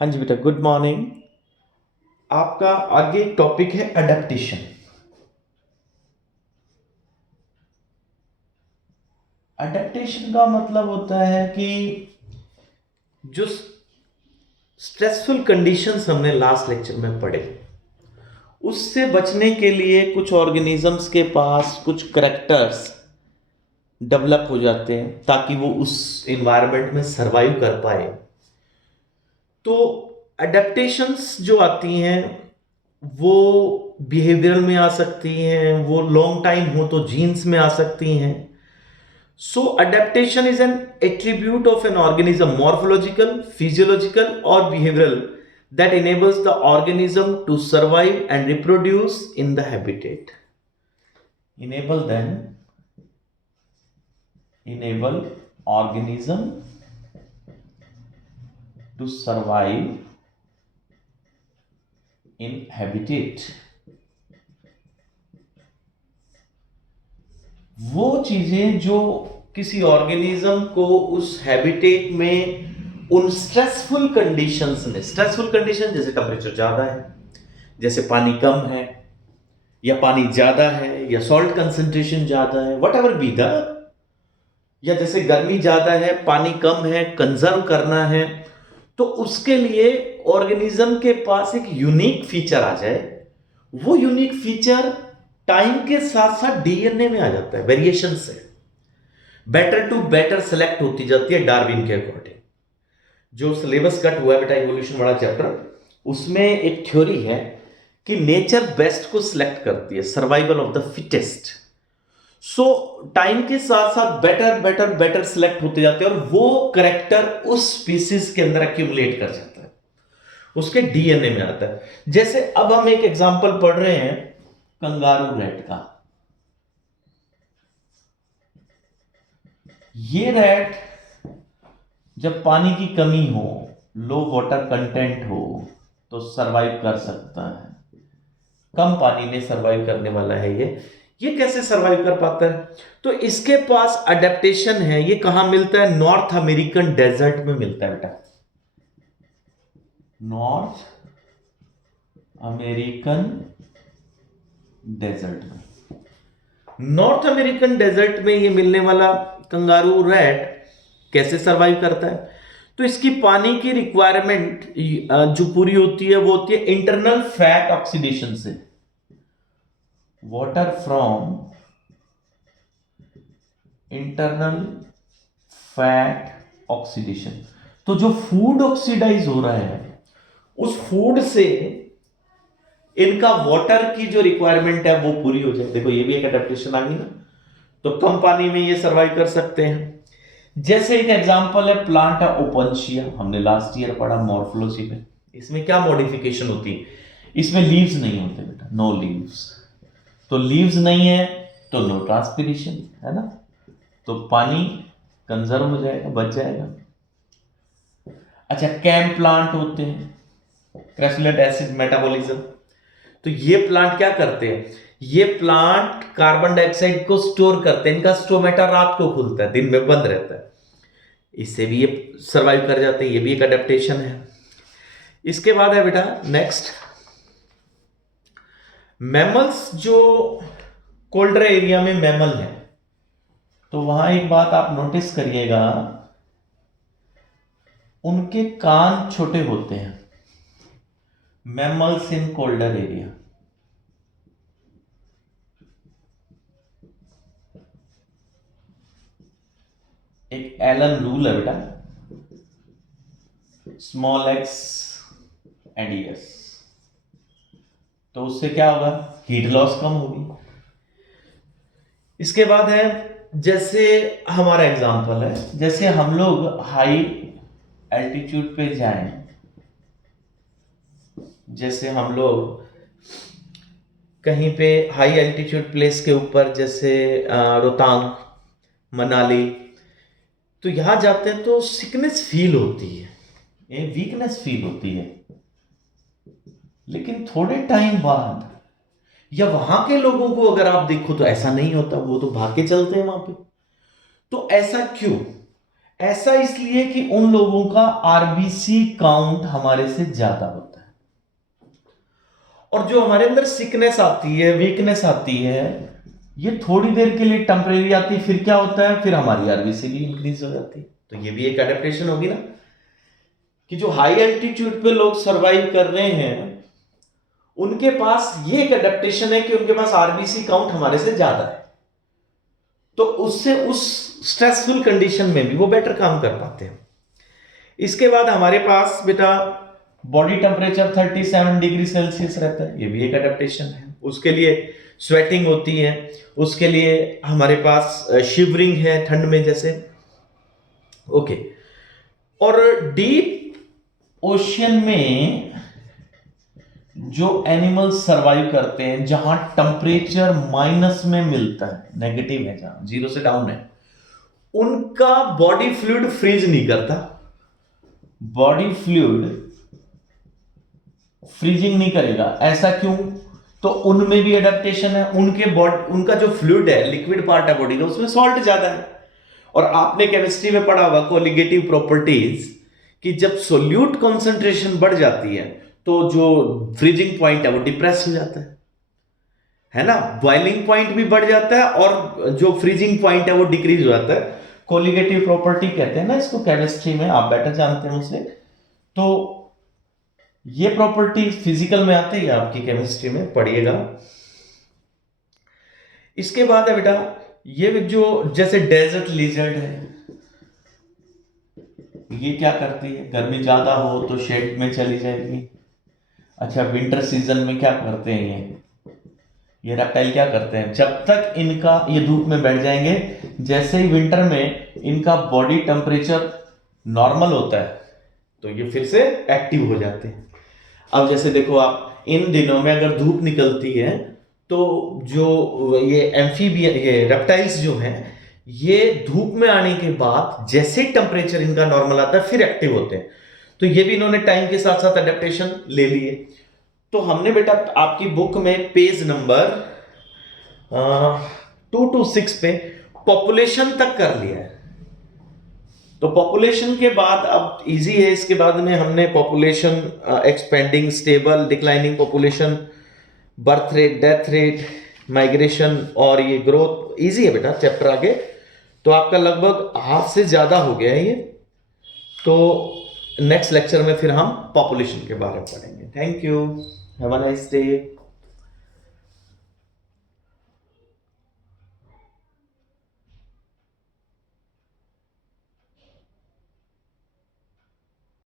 हाँ जी बेटा, good morning. आपका आगे टॉपिक है अडेप्टेशन। अडेप्टेशन का मतलब होता है कि जो स्ट्रेसफुल कंडीशंस हमने लास्ट लेक्चर में पढ़े, उससे बचने के लिए कुछ ऑर्गेनिजम्स के पास कुछ करेक्टर्स डेवलप हो जाते हैं ताकि वो उस एनवायरनमेंट में सरवाइव कर पाए। तो अडेप्टेशंस जो आती हैं वो बिहेवियरल में आ सकती हैं, वो लॉन्ग टाइम हो तो जीन्स में आ सकती हैं। So adaptation is an attribute of an organism, morphological, physiological or behavioral, that enables the organism to survive and reproduce in the habitat. Enable organism to survive in habitat. वो चीजें जो किसी organism को उस habitat में उन stressful conditions में, stressful condition जैसे टेम्परेचर ज्यादा है, जैसे पानी कम है या पानी ज्यादा है या सॉल्ट कंसंट्रेशन ज्यादा है, वट एवर बी द, या जैसे गर्मी ज्यादा है, पानी कम है, कंजर्व करना है, तो उसके लिए ऑर्गेनिज्म के पास एक यूनिक फीचर आ जाए। वो यूनिक फीचर टाइम के साथ साथ डीएनए में आ जाता है, वेरिएशन से बेटर टू बेटर सेलेक्ट होती जाती है डार्विन के अकॉर्डिंग। जो सिलेबस कट हुआ है बेटा इवोल्यूशन वाला चैप्टर, उसमें एक थ्योरी है कि नेचर बेस्ट को सिलेक्ट करती है, survival of the fittest. So time के साथ साथ बेटर बेटर बेटर सिलेक्ट होते जाते हैं और वो करेक्टर उस स्पीसीज के अंदर एक्यूमुलेट कर जाता है, उसके डीएनए में आता है। जैसे अब हम एक एग्जांपल पढ़ रहे हैं कंगारू रैट का। ये रैट जब पानी की कमी हो, लो वाटर कंटेंट हो, तो सरवाइव कर सकता है। कम पानी में सरवाइव करने वाला है ये कैसे सरवाइव कर पाता है? तो इसके पास अडेप्टेशन है। ये कहां मिलता है? नॉर्थ अमेरिकन डेजर्ट में मिलता है बेटा, नॉर्थ अमेरिकन डेजर्ट में। नॉर्थ अमेरिकन डेजर्ट में ये मिलने वाला कंगारू रैट कैसे सरवाइव करता है? तो इसकी पानी की रिक्वायरमेंट जो पूरी होती है वो होती है इंटरनल फैट ऑक्सीडेशन से, water from internal fat oxidation. तो जो फूड ऑक्सीडाइज हो रहा है उस फूड से इनका वाटर की जो रिक्वायरमेंट है वो पूरी हो जाए। देखो ये भी एक अडेप्टेशन आ गई ना। तो कम पानी में ये सरवाइव कर सकते हैं। जैसे एक एग्जांपल है प्लांट है ओपनशिया, हमने लास्ट ईयर पढ़ा मॉर्फोलॉजी में। इसमें क्या मॉडिफिकेशन होती है? इसमें लीव्स नहीं होते बेटा, नो लीव्स। तो लीव्स नहीं है तो नो ट्रांसपिरेशन, है ना। तो पानी कंजर्व हो जाएगा, बच जाएगा। अच्छा, कैम प्लांट होते हैं, क्रेसुलेट एसिड मेटाबॉलिज्म। तो ये प्लांट क्या करते हैं? ये प्लांट कार्बन डाइऑक्साइड को स्टोर करते हैं। इनका स्टोमेटा रात को खुलता है, दिन में बंद रहता है। इससे भी ये सरवाइव कर जाते हैं। ये भी एक अडेप्टेशन है। इसके बाद है बेटा नेक्स्ट, मैमल्स जो कोल्डर एरिया में मैमल है, तो वहां एक बात आप नोटिस करिएगा, उनके कान छोटे होते हैं। मैमल्स इन कोल्डर एरिया, एक एलन रूल है बेटा, स्मॉल एक्स एडीएस। तो उससे क्या होगा? हीट लॉस कम होगी। इसके बाद है, जैसे हमारा एग्जांपल है, जैसे हम लोग हाई एल्टीट्यूड पे जाएं, जैसे हम लोग कहीं पे हाई एल्टीट्यूड प्लेस के ऊपर, जैसे रोहतांग, मनाली, तो यहां जाते हैं तो सिकनेस फील होती है, वीकनेस फील होती है। लेकिन थोड़े टाइम बाद, या वहां के लोगों को अगर आप देखो तो ऐसा नहीं होता, वो तो भाग के चलते हैं वहां पे। तो ऐसा क्यों? ऐसा इसलिए कि उन लोगों का आरबीसी काउंट हमारे से ज्यादा होता है, और जो हमारे अंदर सिकनेस आती है, वीकनेस आती है, ये थोड़ी देर के लिए टेम्परेरी आती है, फिर क्या होता है, फिर हमारी आरबीसी भी इंक्रीज हो जाती है। तो ये भी एक एडेप्टेशन होगी ना, कि जो हाई एल्टीट्यूड पे लोग सरवाइव कर रहे हैं उनके पास ये एक एडेप्टेशन है कि उनके पास आरबीसी काउंट हमारे से ज्यादा है, तो उससे उस स्ट्रेसफुल कंडीशन में भी वो बेटर काम कर पाते हैं। इसके बाद हमारे पास बेटा बॉडी टेम्परेचर 37 डिग्री सेल्सियस रहता है, ये भी एक एडेप्टेशन है। उसके लिए स्वेटिंग होती है, उसके लिए हमारे पास शिवरिंग है ठंड में जैसे, ओके। और डीप ओशियन में जो एनिमल्स सरवाइव करते हैं, जहां टेम्परेचर माइनस में मिलता है, नेगेटिव है, जहां 0 से डाउन है, उनका बॉडी फ्लूइड फ्रीज नहीं करता, बॉडी फ्लूइड फ्रीजिंग नहीं करेगा। ऐसा क्यों? तो उनमें भी एडेप्टेशन है, उनका जो फ्लूइड है, लिक्विड पार्ट है बॉडी का, उसमें सॉल्ट ज्यादा है। और आपने केमिस्ट्री में पढ़ा होगा कोलिगेटिव प्रॉपर्टीज, कि जब सोल्यूट कॉन्सेंट्रेशन बढ़ जाती है तो जो फ्रीजिंग पॉइंट है वो डिप्रेस हो जाता है ना, बॉइलिंग पॉइंट भी बढ़ जाता है और जो फ्रीजिंग पॉइंट है वो डिक्रीज हो जाता है। कोलिगेटिव प्रॉपर्टी कहते हैं ना इसको केमिस्ट्री में, आप बेटर जानते हैं मुझसे। तो ये प्रॉपर्टी फिजिकल में आती है, आपकी केमिस्ट्री में पढ़िएगा। इसके बाद है बेटा ये जो जैसे डेजर्ट लिजर्ड है, ये क्या करती है, गर्मी ज्यादा हो तो शेड में चली जाएगी। अच्छा, विंटर सीजन में क्या करते हैं ये रेप्टाइल क्या करते हैं, जब तक इनका ये धूप में बैठ जाएंगे, जैसे ही विंटर में इनका बॉडी टेम्परेचर नॉर्मल होता है तो ये फिर से एक्टिव हो जाते हैं। अब जैसे देखो आप, इन दिनों में अगर धूप निकलती है तो जो ये एम्फीबियन, ये रेप्टाइल्स जो हैं, ये धूप में आने के बाद जैसे टेम्परेचर इनका नॉर्मल आता है फिर एक्टिव होते हैं। तो ये भी इन्होंने टाइम के साथ साथ एडेप्टेशन ले लिए। तो हमने बेटा आपकी बुक में पेज नंबर 2 to 6 पे पॉपुलेशन तक कर लिया है। तो पॉपुलेशन के बाद अब इजी है, इसके बाद में हमने population expanding, stable, declining population, birth rate, death rate, migration और ये ग्रोथ, इजी है बेटा चैप्टर आगे। तो आपका लगभग हाफ से ज्यादा हो गया है ये। तो नेक्स्ट लेक्चर में फिर हम पॉपुलेशन के बारे में पढ़ेंगे। Thank you, have a nice day.